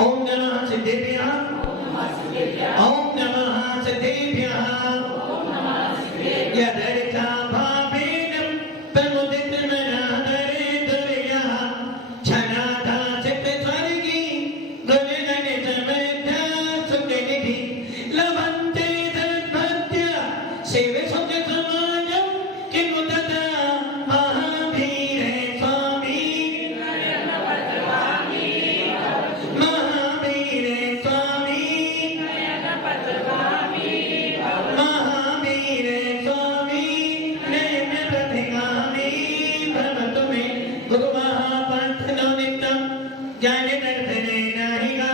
ओम नमः सिद्धेभ्यः ओम नमः सिद्धेभ्यः यदर्था भावेन प्रमुदित नराधरे दुर्यः छनादा चित्त स्वर्गी गुणगण समृद्ध सुखनिधि लभन्ते सद्भक्त्या शिव सुख समाजं किमु तथा महावीर स्वामी महावीर स्वामी महावीर स्वामी नयन प्रतिगामी भवतु मे गुरु महापंथ नित्यं ज्ञान दर्शन नाहिका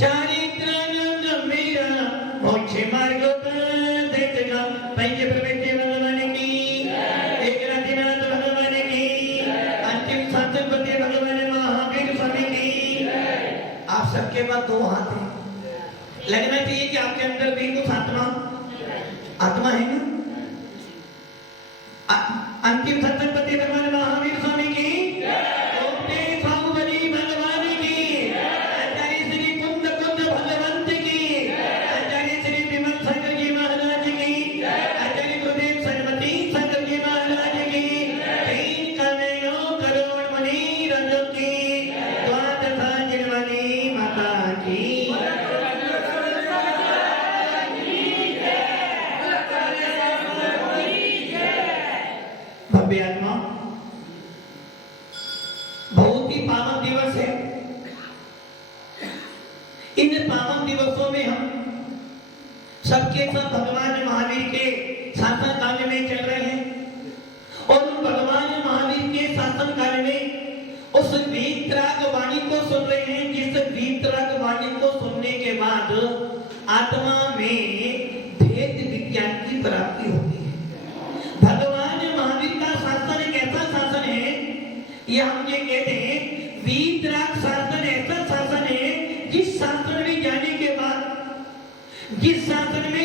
चारित्रानं गंभीरा मोक्ष मार्गोपदेशका पंच प्रवृत्ति भगवान की एक राधिनाथ भगवान की अंतिम शासनपति भगवान महावीर स्वामी की। आप सबके पास दो हाथ हैं, लगना चाहिए कि आपके अंदर भी कुछ आत्मा आत्मा है ना। अंतिम शासनपति भगवान महावीर स्वामी की ओम तेज बाहुबली भगवान की आचार्य श्री कुंद कुंद भगवंत की आचार्य श्री विमल शंकर जी महाराज की आचार्य गुरुदेव सरस्वती शंकर जी महाराज की 3 करोड़ मुनि रजो की द्वादशा जिनवानी माता की। भव्य आत्मा बहुत ही पावन दिवस है। इन पावन दिवसों में हम सबके सब भगवान महावीर के शासन काल में चल रहे हैं और उन भगवान महावीर के शासन काल में उस वीतराग वाणी को सुन रहे हैं जिस वीतराग वाणी को सुनने के बाद आत्मा में भेद विज्ञान की प्राप्ति होती है। भगवान महावीर का शासन एक ऐसा शासन है, ये हम ये कहते हैं वीतराग शासन ऐसा शासन है जिस शासन में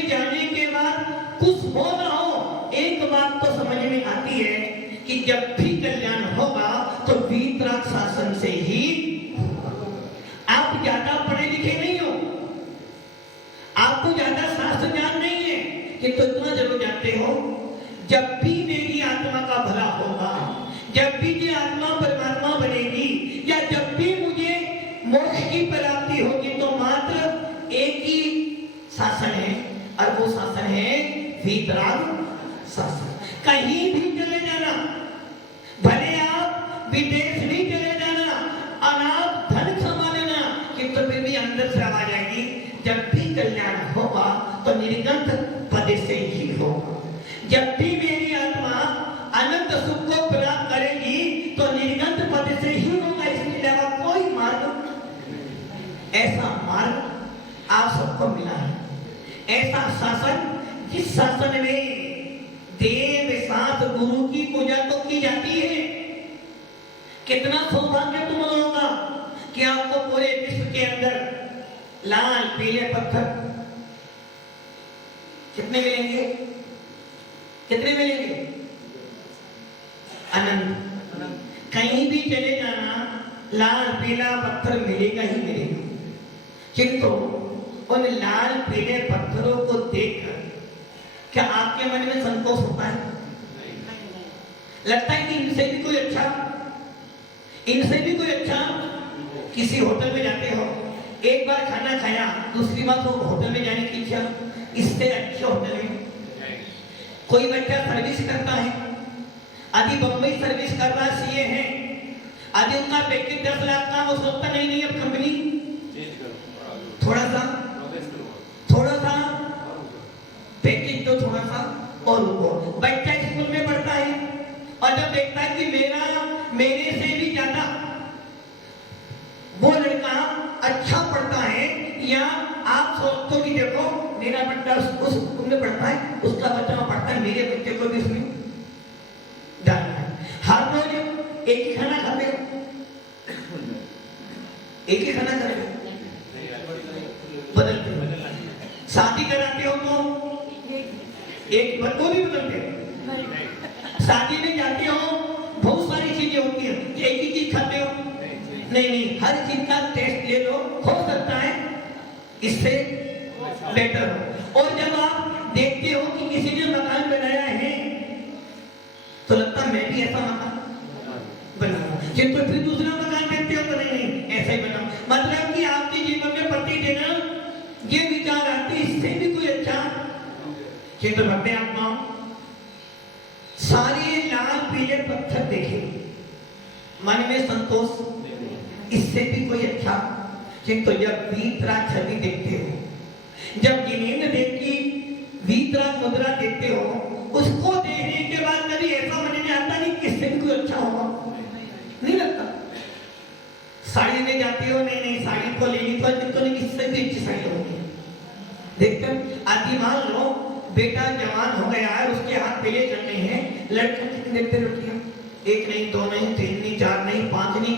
जाने के बाद कुछ हो ना हो एक बात तो समझ में आती है कि जब भी कल्याण होगा तो वीतराग शासन से ही। आप ज्यादा पढ़े लिखे नहीं हो, आपको ज्यादा शास्त्र ज्ञान नहीं है कि तो इतना जरूर जानते हो जब भी मेरी आत्मा का भला होगा, जब भी ये आत्मा परमात्मा बनेगी या जब भी मुझे मोक्ष की प्राप्ति होगी तो मात्र एक ही शासन है और वो शासन है वीतराग शासन। कहीं भी चले जाना, भले आप विदेश भी चले जाना और आप धन कमा लेना कि तो फिर भी अंदर से आवाज आएगी जब भी कल्याण होगा तो निर्गंत पद से ही होगा। जब भी मेरी आत्मा अनंत सुख को प्राप्त करेगी तो निर्गंत पद से ही होगा, इसके अलावा कोई मार्ग। ऐसा मार्ग आप सबको मिला है, ऐसा शासन जिस शासन में देव साथ गुरु की पूजा तो की जाती है। कितना सौभाग्य तुम लोगों का कि आपको पूरे विश्व के अंदर लाल पीले पत्थर कितने मिलेंगे? कितने मिलेंगे? अनंत। कहीं भी चले जाना लाल पीला पत्थर मिलेगा ही मिलेगा, किंतु उन लाल पीले पत्थरों को देखकर क्या आपके मन में संतोष होता है? लगता है कि इनसे भी कोई अच्छा किसी होटल में जाते हो, एक बार खाना खाया, दूसरी बार तो होटल में जाने की इच्छा, इससे अच्छे होटल में। कोई बच्चा सर्विस करता है, आदि बम्बई सर्विस कर रहा सीए है, आदि उनका पैकेज 10 लाख का, वो सोचता नहीं अब कंपनी थोड़ा सा पैकेज तो थोड़ा सा और ऊपर। बच्चा स्कूल में पढ़ता है और जब देखता है कि मेरे से भी ज्यादा वो लड़का अच्छा पढ़ता है, या आप सोचते हो कि देखो मेरा बच्चा उस स्कूल में पढ़ता है, उसका बच्चा पढ़ता है, मेरे बच्चे को भी उसमें डालना है। हर रोज एक ही खाना खाते हो, एक ही खाना खाते हो, बदलते हो। शादी कराते हो तो एक वो भी बदलते हो। शादी में जाते हो बहुत सारी चीजें होती है, एक ही चीज खाते हो नहीं, हर चीज का टेस्ट ले लो, हो सकता इससे बेटर हो। और जब आप देखते हो कि किसी ने मकान बनाया है तो लगता है मैं भी ऐसा मकान बनाऊं, तो फिर दूसरा मकान देखते हो तो नहीं ऐसा ही बनाऊं। मतलब कि आपके जीवन में प्रतिदिन ये विचार आते इससे भी कोई अच्छा तो भक्ति आत्मा सारे लाल पीले पत्थर देखे मन में संतोष, इससे भी कोई अच्छा। किंतु जब वीतराग छवि देखते हो, जब जिनेंद्र देव की वीतराग मुद्रा देखते हो, उसको देखने के बाद कभी ऐसा मन में आता नहीं किससे भी कोई अच्छा होगा, नहीं लगता। साड़ी लेने जाती हो, नहीं नहीं साड़ी को लेनी तो नहीं, इससे भी अच्छी साड़ी होगी। देखकर आदि मान लो बेटा जवान हो गया है, उसके हाथ पीले चलने हैं, लड़के कितने देखते रोटियां, एक नहीं, दो नहीं, तीन नहीं, चार नहीं, पांच नहीं,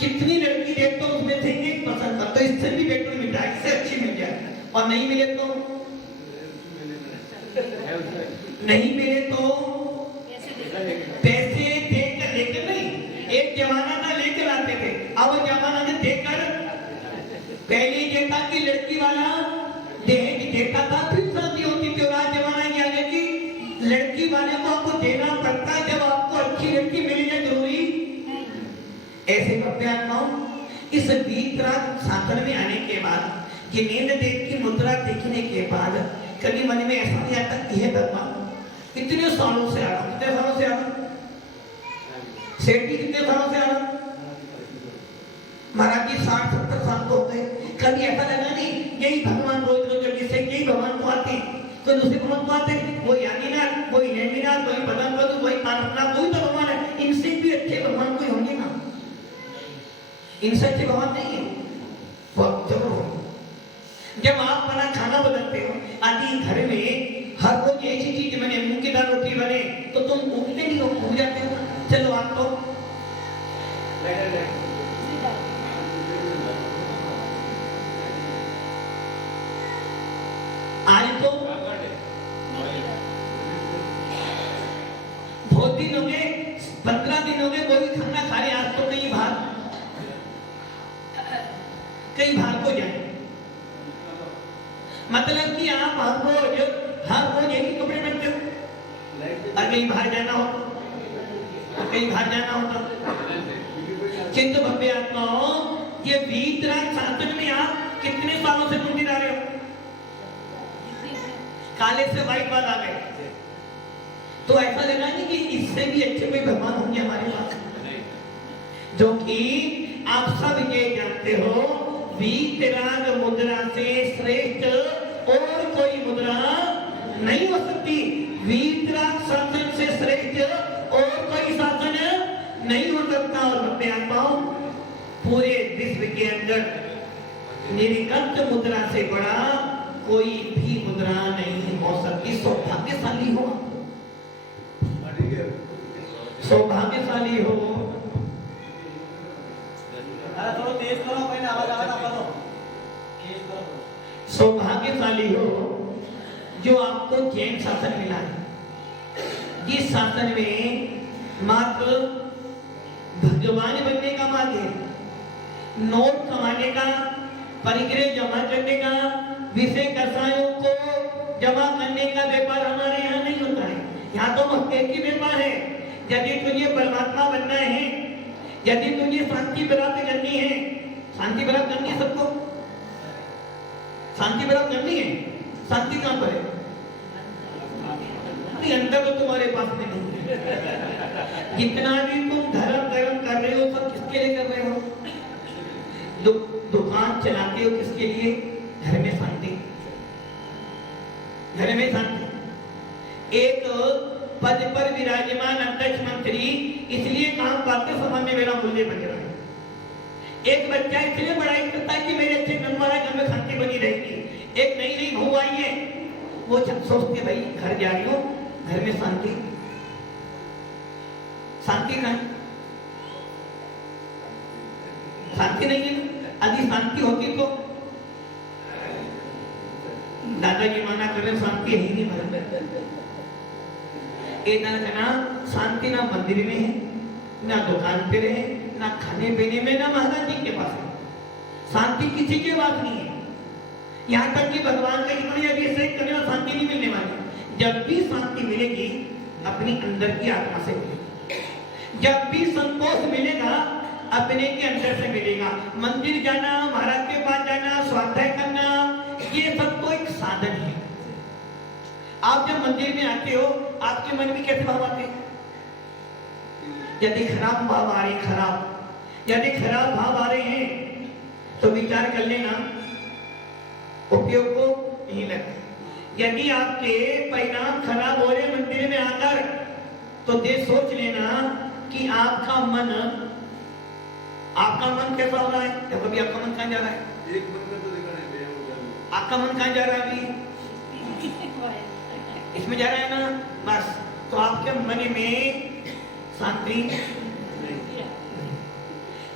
कितनी लड़की देखते हो उसमें से एक पसंद कर, तो इससे भी बेटर मिल जाए, इससे अच्छी मिल जाए। और नहीं मिले तो पैसे देकर लेकर नहीं, एक जमाना था लेकर आते थे, अब जमाना में देकर। पहले देखा कि लड़की वाला दहेज देता था फिर शादी होती थी, और आज जमाना ये आ गया कि लड़की वाले को आपको देना पड़ता है जब आपको अच्छी लड़की मिली है, जरूरी ऐसे करते आत्माओं। इस वीतराग शासन में आने के बाद, जिनेंद्र देव की मुद्रा देखने के बाद कभी मन में ऐसा नहीं आता कि यह धर्मा कितने सालों से आ रहा, कितने सालों से आ रहा, सेठ जी कितने सालों से आ रहा, महाराज जी 60-70 साल तो होते। कभी ऐसा लगा नहीं यही भगवान रोज रोज जिससे यही भगवान को आते, कोई दूसरे भगवान को आते, कोई यानीनाथ, कोई नेमिनाथ, कोई बदन बदू, कोई कानपनाथ, कोई तो भगवान है। इनसे भी अच्छे भगवान कोई होंगे ना, इनसे अच्छे भगवान नहीं है बहुत जरूर। जब आप अपना खाना बदलते हो, आदि घर में हर रोज एक ही चीज बने, मूंग की दाल रोटी बने, तो तुम उगते नहीं हो, उग जाते हो। चलो आप तो आज तो बहुत दिन हो गए, 15 दिन हो गए, कोई खाना खा रहे, आज तो कहीं बाहर को जाए। मतलब कि आप हर रोज एक ही कपड़े पहनते हो, और कहीं बाहर जाना हो किंतु भव्य आत्माओं, ये वीतराग शासन में आप कितने सालों से मंदिर आ रहे हो, काले से व्हाइट बाल आ गए, तो ऐसा लगा नहीं कि इससे भी अच्छे कोई भगवान होंगे हमारे पास, जो कि आप सब ये जानते हो वीतराग मुद्रा से श्रेष्ठ और कोई मुद्रा नहीं हो सकती। वीतराग शासन से श्रेष्ठ और कोई शासन नहीं हो सकता। और अपने आत्माओं, पूरे विश्व के अंदर निर्गत मुद्रा से बड़ा कोई भी मुद्रा नहीं हो सकती। सौभाग्यशाली हो, सौभाग्यशाली हो। थोड़ा तेज करो, पहले आवाज आ रहा है, सौभाग्यशाली हो जो आपको जैन शासन मिला है। जिस शासन में मात्र भगवान बनने का मार्ग है, नोट कमाने का, परिग्रह जमा करने का, विषय कसायों को जमा करने का व्यापार हमारे यहाँ नहीं होता है। यहाँ तो एक ही व्यापार है, यदि तुझे परमात्मा बनना है, यदि तुझे शांति प्राप्त करनी है, शांति प्राप्त करनी है सबको, शांति प्राप्त करनी है। शांति कहां पर है? अंदर तो तुम्हारे पास में नहीं है। जितना भी तुम धर्म कर रहे हो, सब किसके लिए कर रहे हो? दुकान चलाते हो किसके लिए? घर में शांति, घर में शांति। एक पद पर विराजमान अध्यक्ष मंत्री इसलिए काम करते समाज में मेरा मूल्य बन रहा है। एक बच्चा इसलिए पढ़ाई करता है कि मेरे अच्छे नंबर आए, घर में शांति बनी रहेगी। एक नई बहू आई है, वो सोचते भाई घर जा रही हो, घर में शांति, शांति कहां? शांति नहीं है। यदि शांति होती तो दादाजी मना कर रहे, शांति है ही नहीं ना शांति ना मंदिर में है, ना दुकान पे रहे, ना खाने पीने में, ना महाराज जी के पास है। शांति किसी के पास नहीं है। यहाँ तक कि भगवान का टिप्पणी अभिषेक करने में शांति नहीं मिलने वाली। जब भी शांति मिलेगी अपनी अंदर की आत्मा से मिलेगी। जब भी संतोष मिलेगा अपने के अंदर से मिलेगा। मंदिर जाना, महाराज के पास जाना, स्वाध्याय करना, ये सब तो एक साधन है। आप जब मंदिर में आते हो आपके मन में कैसे भाव आते हैं? यदि खराब भाव आ रहे, यदि खराब भाव आ रहे हैं तो विचार कर लेना उपयोग को नहीं लगता। यदि आपके परिणाम खराब हो रहे मंदिर में आकर तो ये सोच लेना कि आपका मन कैसा हो रहा है। देखो अभी आपका मन कहाँ जा रहा है? एक मन में तो देखा नहीं, आपका मन कहाँ जा रहा है? अभी इसमें जा रहा है ना, बस। तो आपके मन में शांति।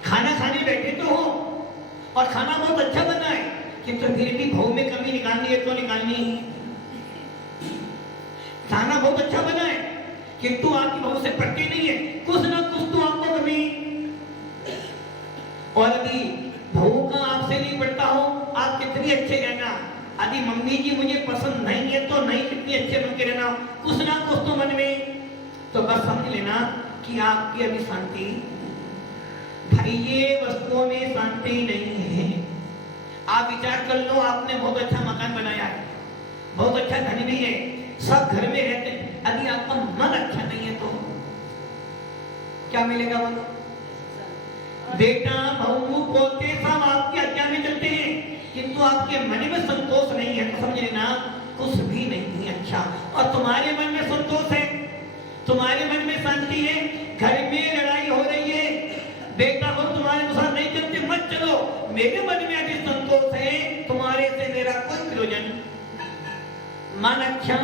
खाना खाने बैठे तो हो और खाना बहुत अच्छा बना है, किंतु फिर भी भाव में कमी निकालनी है तो निकालनी है। खाना बहुत अच्छा बना है किंतु आपकी भाव से पटती नहीं है, कुछ ना कुछ तो आपको कमी। और यदि भाव का आपसे नहीं पड़ता हो, आप कितनी अच्छे रहना, यदि मम्मी जी मुझे पसंद नहीं है तो नहीं, कितनी अच्छे बन के रहना, कुछ ना कुछ तो मन में। तो बस समझ लेना कि आपकी अभी शांति, भाई ये वस्तुओं में शांति नहीं है। आप विचार कर लो, आपने बहुत अच्छा मकान बनाया है, बहुत अच्छा धन भी है, सब घर में रहते हैं, यदि आपका मन अच्छा नहीं है तो क्या मिलेगा? बोलो। बेटा बहू पोते सब आपकी आज्ञा में चलते हैं किंतु आपके मन में संतोष नहीं है तो समझ लेना कुछ भी नहीं अच्छा। और तुम्हारे मन में संतोष है, तुम्हारे मन में शांति है, घर में लड़ाई हो रही है, बेटा वो तुम्हारे अनुसार नहीं चलते, मत चलो। मेरे मन में यदि संतोष है, तुम्हारे से मेरा कोई प्रयोजन। मन अच्छा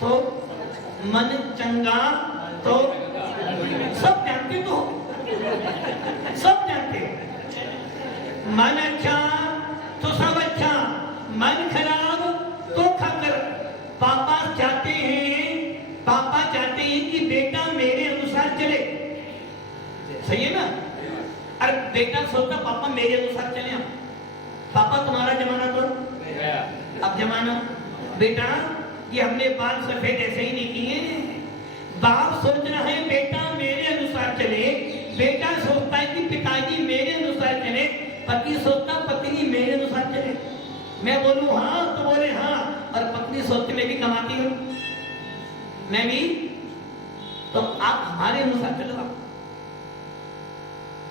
तो मन चंगा तो सब जानते, तो सब जानते हो। मन अच्छा तो सब अच्छा, मन खराब तो खाकर। पापा चाहते हैं कि बेटा मेरे अनुसार चले, सही है ना? अरे बेटा सोचता पापा मेरे अनुसार चले। पापा तुम्हारा जमाना तो अब जमाना, बेटा ये हमने बाल सफेद ऐसे ही नहीं किए। बाप सोच रहा है बेटा मेरे अनुसार चले, बेटा सोचता है कि पिताजी मेरे अनुसार चले, पति सोचता पत्नी मेरे अनुसार चले। मैं बोलूं हाँ तो बोले हाँ, और पत्नी सोचती मैं भी कमाती हूँ, मैं भी, तो आप हमारे अनुसार चलो। आप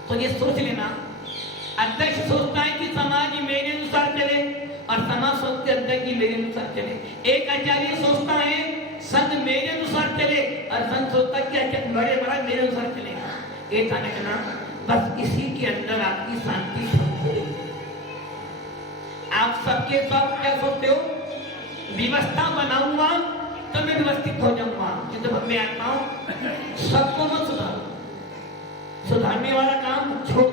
तो ये सोच लेना, अध्यक्ष सोचता है कि समाज मेरे अनुसार चले और समाज सोचते अध्यक्ष की मेरे अनुसार चले। एक आचार्य सोचता है संघ मेरे अनुसार चले और संघ सोचता है कि बड़े बड़ा मेरे अनुसार चलेगा। ये था ना, बस इसी के अंदर आपकी शांति सब। आप सबके सब क्या सोचते हो? व्यवस्था बनाऊंगा तो मैं व्यवस्थित हो जाऊंगा, जब मैं आता हूं सबको मत सुधारो, सुधारने वाला काम छोड़।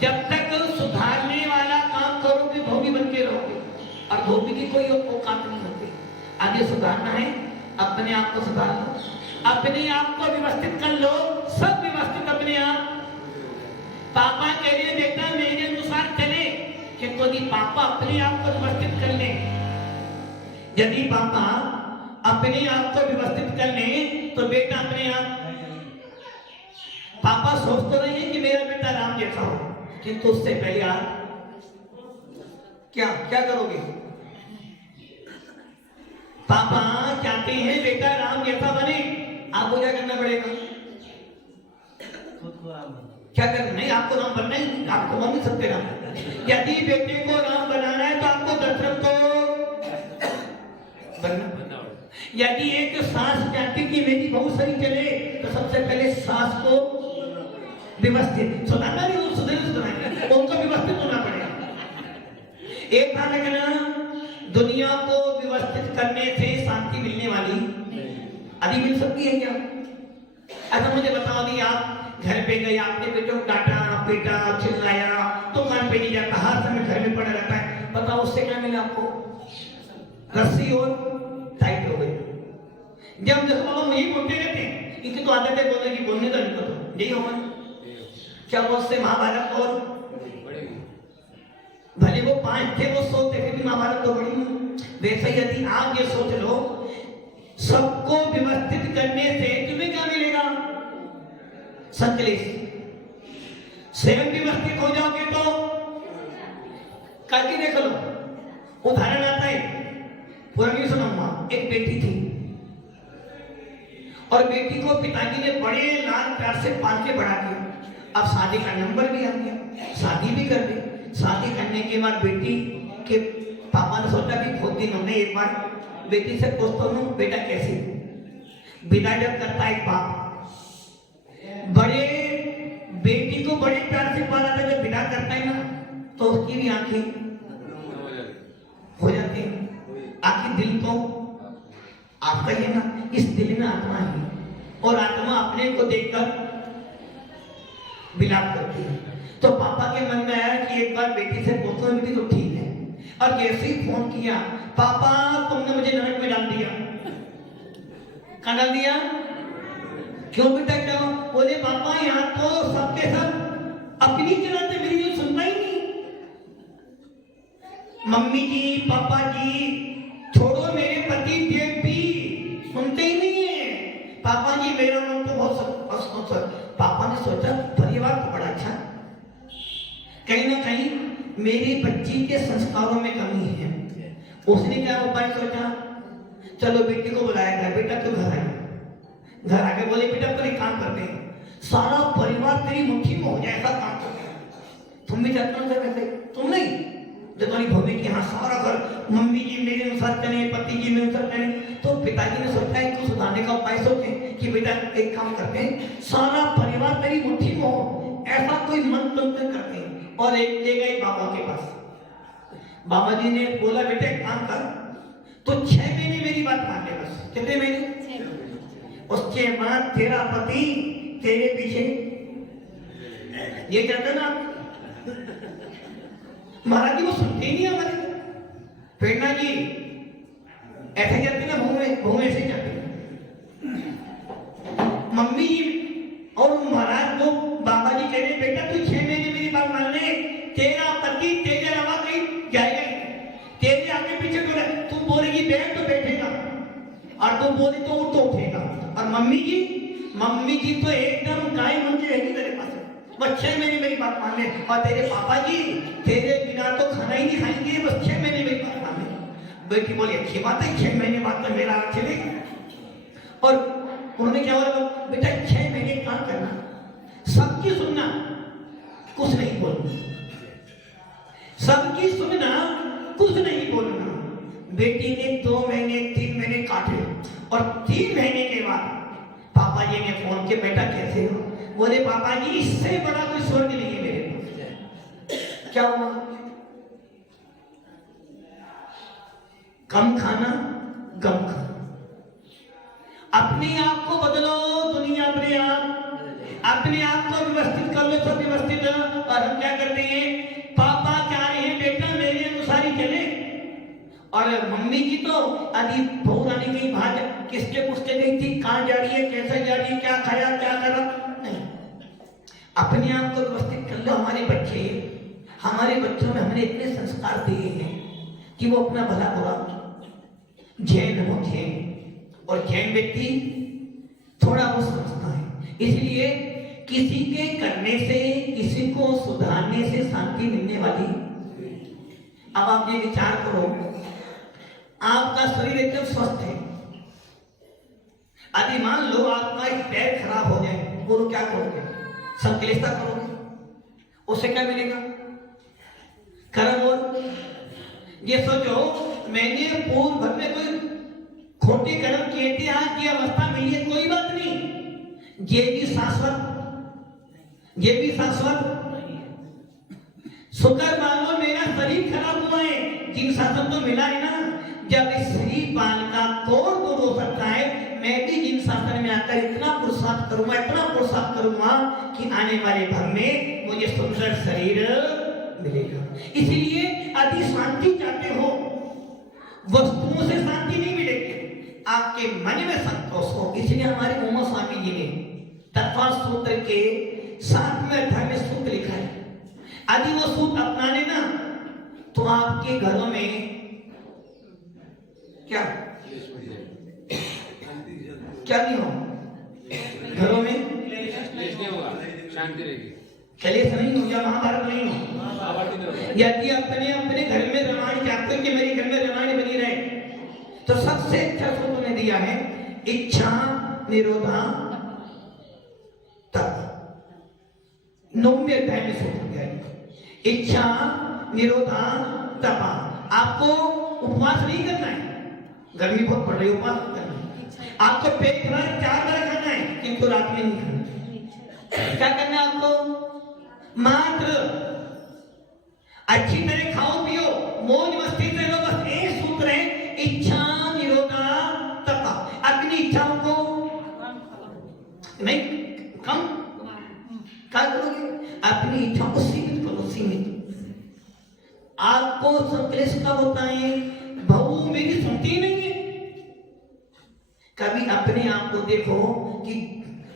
जब तक सुधारने वाला काम करोगे धोबी बन के रहोगे, और धोबी की कोई औकात नहीं होती। आगे सुधारना है, अपने आप को सुधार लो, अपने आप को व्यवस्थित कर लो, सब व्यवस्थित अपने आप। पापा कह रहे बेटा मेरे अनुसार चले, किंतु यदि पापा अपने आप को व्यवस्थित कर ले, यदि पापा अपने आप को व्यवस्थित कर ले तो बेटा अपने आप। पापा सोच तो रहे हैं कि मेरा बेटा राम जैसा हो, किंतु उससे पहले आप क्या करोगे? पापा चाहते हैं बेटा राम जैसा बने, आपको क्या करना पड़ेगा? क्या करना? नहीं, आपको राम बनना ही, आपको बन नहीं सकते राम। यदि बेटे को राम बनाना है तो आपको दशरथ को बनना। यदि एक सास चाहती कि मेरी बहू सही चले तो सबसे पहले सास को व्यवस्थित सुधारना, नहीं सुधारना, उनको व्यवस्थित होना पड़ेगा। एक बार लगना, दुनिया को व्यवस्थित करने से शांति मिलने वाली आदि मिल सकती है क्या? ऐसा मुझे बताओ, अभी आप घर पे गए, आपने बेटे को डांटा, पीटा, चिल्लाया, दुकान पे नहीं जाता, हर समय घर में पड़ा रहता है, बताओ उससे क्या मिला आपको? रस्सी और टाइट हो गई। जब देखो बाबा मुझे बोलते रहते हैं, इनकी तो आदत है बोलने की, बोलने का इनको तो यही होगा। क्या वो उससे महाभारत और भले वो 5 थे वो सोते थे, महाभारत तो बड़ी हुई। वैसे ही यदि आप ये सोच लो सबको व्यवस्थित करने से तुम्हें क्या मिलेगा? संकलेश। स्वयं व्यवस्थित हो जाओगे तो करके देख लो। उदाहरण आता है, पुरानी सुनाऊंगा। एक बेटी थी और बेटी को पिताजी ने बड़े लाल प्यार से पाल के बड़ा किया। अब शादी का नंबर भी आ गया, शादी भी कर दी। शादी करने के बाद बेटी के पापा ने सोचा कि बहुत दिन हमने एक बार बेटी से पूछता हूँ बेटा कैसे। विदा जब करता है बाप, बड़े बेटी को बड़े प्यार से पाला था, जब विदा करता है ना तो उसकी भी आंखें हो जाती हैं। आखिर दिल तो आपका ही है ना, इस दिल में आत्मा है और आत्मा अपने को देखकर विलाप करती है। तो पापा के मन में आया कि एक बार बेटी से पूछो, बेटी तो ठीक है। और जैसे ही फोन किया, पापा तुमने मुझे नरक में डाल दिया। कहाँ डाल दिया? क्यों बेटा क्या? बोले पापा यहाँ तो सबके सब अपनी चलाते, मेरी जो सुनता ही नहीं। मम्मी जी, पापा जी, छोड़ो मेरे पति देव भी सुनते ही नहीं है। पापा जी मेरा मन तो बहुत पापा ने सोचा परिवार तो बड़ा अच्छा, कहीं ना कहीं मेरी बच्ची के संस्कारों में कमी है। उसने क्या उपाय सोचा, चलो बेटी को बुलाया गया, बेटा तू घर आया। घर आके बोले बेटा पर एक काम करते हैं, सारा परिवार तेरी मुट्ठी में हो जाए, ऐसा काम करते हैं। तुम भी चाहते हो वैसे? तुम नहीं, जो तुम्हारी भूमि की यहाँ सारा घर मम्मी जी मेरे अनुसार चले, पति जी मेरे अनुसार चले। तो पिताजी ने सोचा है कुछ सुधारने का उपाय सोचे कि बेटा एक काम करते हैं, सारा परिवार तेरी मुट्ठी में हो, ऐसा कोई मंत्र करते हैं। और एक ले गए बाबा के पास। बाबा जी ने बोला बेटे एक काम कर, तो 6 महीने मेरी बात मान ले बस। कितने महीने? उसके बाद तेरा पति तेरे पीछे, ये कहते ना महाराज जी, वो सुनते ही नहीं हमारे। प्रेरणा जी ऐसे कहते ना, बहु ऐसे कहते। मम्मी जी और महाराज को बाबा जी कह रहे बेटा तू 6 महीने मेरी बात मान ले, तेरा पति तेरे अलावा कहीं जाएगा ही, तेरे आगे पीछे तो तू बोलेगी बैठ तो बैठेगा, और तू बोली तो उठ तो उठेगा। और मम्मी जी तो एकदम गाय मुझे रहेगी तेरे पास, बस 6 महीने मेरी बात मान ले। और तेरे पापा जी तेरे बिना तो खाना ही नहीं खाएंगे, बस 6 महीने मेरी बात मान ले। बेटी बोली अच्छी बात है, 6 महीने बाद तो मेरा चलेगा। और उन्होंने क्या बोला, बेटा 6 महीने काम करना, सबकी सुनना, कुछ नहीं बोलना, सबकी सुनना, कुछ नहीं बोलना। बेटी ने 2 महीने 3 महीने काटे और 3 महीने के बाद पापा जी ने फोन किया, बेटा कैसे हो? बोले पापा जी इससे बड़ा कोई स्वर्ग नहीं है मेरे पास। क्या हुआ? कम खाना, कम खाना। अपने आप को बदलो, दुनिया अपने आप को व्यवस्थित कर लो, सब व्यवस्थित। और हम क्या करते हैं, पापा क्या रहे हैं बेटा मेरे अनुसार ही चले। और मम्मी जी तो आदि बहू रानी कहीं बाहर किसके पूछते गई थी, कहाँ जा रही है, कैसे जा रही है, क्या खाया, क्या करा, नहीं। अपने आप को व्यवस्थित कर लो। हमारे बच्चों में हमने इतने संस्कार दिए हैं कि वो अपना भला बुरा जैन हो, और जैन व्यक्ति थोड़ा वो समझता है। इसलिए किसी के करने से, किसी को सुधारने से शांति मिलने वाली। अब आप ये विचार करो, आपका शरीर एकदम स्वस्थ है, यदि मान लो आपका एक पैर खराब हो जाए, वो क्या करोगे? संकलेशता करोगे, उससे क्या मिलेगा? कर्म। और ये सोचो मैंने पूर्व भर में कोई खोटे कर्म किए थे, आज ये अवस्था मिली है, कोई बात नहीं, ये भी शाश्वत, ये भी शाश्वत। शुक्र मानो मेरा शरीर खराब हुआ है, जिन शासन तो मिला है ना। जब इस शरीर पाल का कौन दूर हो सकता है, मैं भी जिन शासन में आकर इतना पुरुषार्थ करूंगा कि आने वाले भर में मुझे सुंदर शरीर मिलेगा। इसलिए यदि शांति चाहते हो, वस्तुओं से शांति नहीं मिलेगी, आपके मन में संतोष हो। इसलिए हमारे उमा स्वामी जी ने तत्व सूत्र के 7वें अध्याय में सूत्र लिखा है, यदि वो सूत्र अपना लेना तो आपके घरों में क्या क्या नहीं हो? घरों में शांति रहेगी। कलेश नहीं हो या महाभारत नहीं हो। यदि अपने अपने घर में रामायण चाहते हो कि मेरे घर में रामायण बनी रहे, तो सबसे अच्छा सूत्र ने दिया है इच्छा निरोधा तप। 9वें अध्याय में सूत्र दिया है इच्छा निरोधा तपा। आपको उपवास नहीं करना है, गर्मी बहुत पड़ रही है, उपवास नहीं करना है। आपको पेट भर 4 बार खाना है, किंतु रात में नहीं खाना। क्या करना है आपको? मात्र अच्छी तरह खाओ पियो, मौज मस्ती से रहो, बस एक सूत्र है इच्छा निरोधा तपा। अपनी इच्छाओं को नहीं कम क्या करोगे? अपनी इच्छाओं को सीमित करो, सीमित। आपको संक्लेश कब होता है? बहू मेरी सुनती नहीं है। कभी अपने आप को देखो कि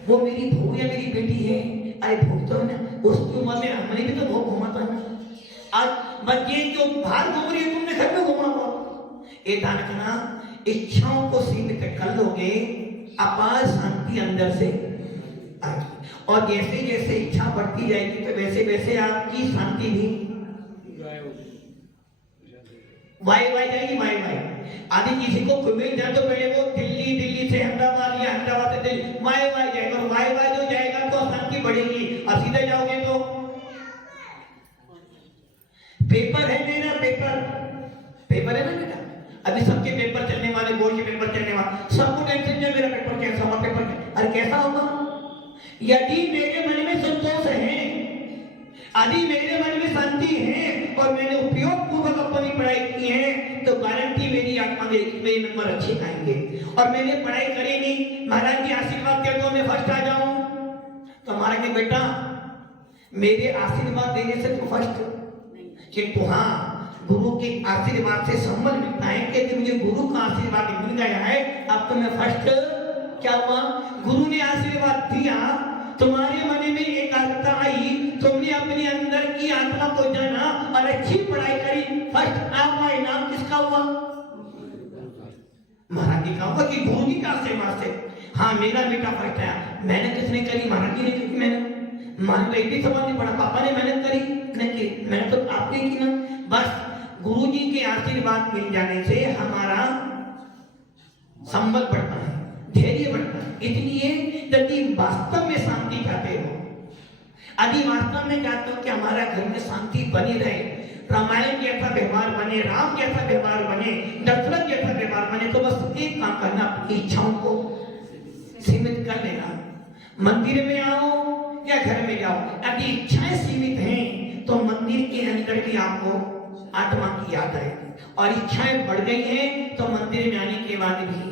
वो मेरी बहू या मेरी बेटी है। अरे बहू तो ना, उसकी उम्र में हमने भी तो बहुत घुमा था ना। आज बच्चे जो बाहर घूम रही है, तुमने घर में घुमा हो। ये ध्यान रखना, इच्छाओं को सीमित कर लोगे, अपार शांति अंदर से आएगी। और जैसे जैसे इच्छा बढ़ती जाएगी तो वैसे वैसे आपकी शांति भी वाई वाई जाएगी, वाई वाई। आदि किसी को कुवैत जाए तो पहले वो दिल्ली, दिल्ली से अहमदाबाद या अहमदाबाद से दिल्ली, वाई वाई जाएगा। और वाई वाई जो जाएगा तो शांति बढ़ेगी। अब सीधे जाओगे तो पेपर है मेरा, पेपर है ना बेटा। अभी सबके पेपर चलने वाले, बोर्ड के पेपर चलने वाले, सबको टेंशन है मेरा पेपर कैसा होगा, पेपर कैसा। अरे कैसा होगा? यदि मेरे मन में संतोष है, यदि मेरे मन में शांति है और मैंने उपयोग पूर्वक अपनी पढ़ाई की है, तो गारंटी मेरी आत्मा में मेरे नंबर अच्छे आएंगे। और मैंने पढ़ाई करी नहीं, महाराज जी आशीर्वाद दे दो मैं फर्स्ट आ जाऊं, तो महाराज ने बेटा मेरे आशीर्वाद देने से तो फर्स्ट, किंतु हाँ गुरु के आशीर्वाद से संबंध मिलता है कि मुझे गुरु का आशीर्वाद मिल गया है, अब तो मैं फर्स्ट। क्या हुआ? गुरु ने आशीर्वाद दिया, तुम्हारे मन में एकाग्रता आई, तुमने अपने अंदर की आत्मा को जाना और अच्छी पढ़ाई करी, फर्स्ट आपका इनाम किसका हुआ? महाराज जी का हुआ कि गुरु जी का आशीर्वाद से। हाँ मेरा बेटा फर्स्ट आया। मेहनत किसने करी? महाराज जी ने की। मैंने मान लो भी सवाल नहीं पढ़ा, पापा ने मेहनत करी नहीं की, मैंने तो आपने की ना। बस गुरु जी के आशीर्वाद मिल जाने से हमारा संबल बढ़ता है, धैर्य बढ़ता है। इसलिए यदि वास्तव में शांति चाहते हो, यदि वास्तव में चाहते हो कि हमारा घर में शांति बनी रहे, रामायण जैसा व्यवहार बने, राम जैसा व्यवहार बने, दशरथ जैसा व्यवहार बने, तो बस एक काम करना, अपनी इच्छाओं को सीमित कर लेना। मंदिर में आओ या घर में जाओ, यदि इच्छाएं सीमित हैं तो मंदिर के अंदर भी आपको आत्मा की याद आएगी। और इच्छाएं बढ़ गई हैं तो मंदिर में आने के बाद भी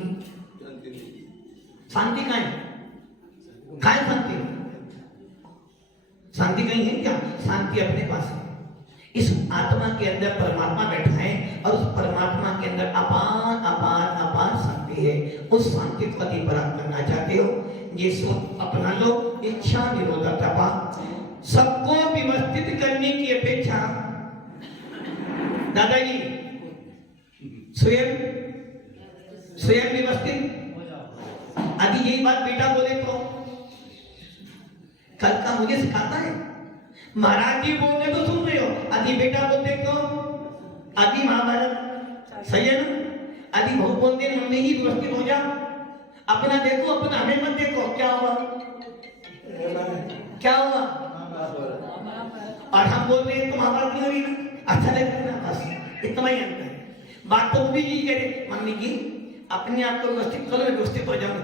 शांति कहाँ है? कहाँ है शांति? शांति कहीं है क्या? शांति अपने पास है। इस आत्मा के अंदर परमात्मा बैठा है और उस परमात्मा के अंदर अपार अपार अपार शांति है। उस शांति को यदि प्राप्त करना चाहते हो, ये सोच अपना लो, इच्छा निरोधा तपा। सबको व्यवस्थित करने की अपेक्षा दादाजी स्वयं व्यवस्थित। यदि यही बात बेटा बोले तो कल का मुझे सिखाता है। महाराज जी बोलते तो सुन रहे हो, यदि बेटा बोलते तो आदि महाभारत सही है ना। यदि बहुत बोलते मम्मी जी व्यवस्थित हो जा, अपना देखो, अपना हमें मत देखो। क्या हुआ? क्या हुआ? और हम बोलते हैं तो महाभारत नहीं हो रही ना, अच्छा लगता है ना, बस इतना ही अंतर है। बात तो मम्मी जी करे, मम्मी जी अपने आप को व्यवस्थित करो, व्यवस्थित हो जाओ।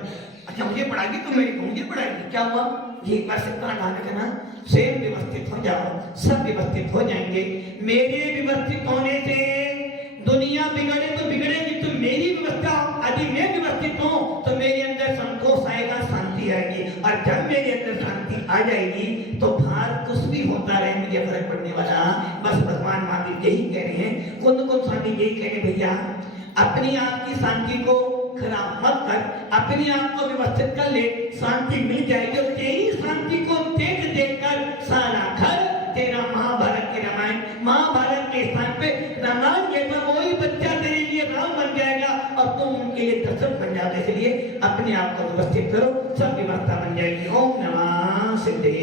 अच्छा मुझे पढ़ाएगी तो मेरी मुझे पढ़ाएगी, क्या हुआ? ये बात से इतना ध्यान रखना, स्वयं व्यवस्थित हो जाओ, सब व्यवस्थित हो जाएंगे। मेरे व्यवस्थित होने से दुनिया बिगड़े तो बिगड़ेगी, तो मेरी व्यवस्था, यदि मैं व्यवस्थित हूं तो मेरे अंदर संतोष आएगा, शांति आएगी। और जब मेरे अंदर शांति आ जाएगी तो बाहर कुछ भी होता रहे मुझे फर्क पड़ने वाला। बस भगवान महावीर यही कह रहे हैं, कौन कौन स्वामी यही कह रहे भैया, अपनी आप की शांति को खराब मत कर, अपने आप को व्यवस्थित कर ले, शांति मिल जाएगी। और तेरी शांति को देख देख कर सारा घर तेरा महाभारत के रामायण, महाभारत के स्थान पे रामायण जैसा वही बच्चा तेरे लिए राम बन जाएगा और तुम उनके लिए दशरथ बन जाओगे। इसलिए अपने आप को व्यवस्थित करो, सब व्यवस्था बन जाएगी। ओम नमः सिद्धे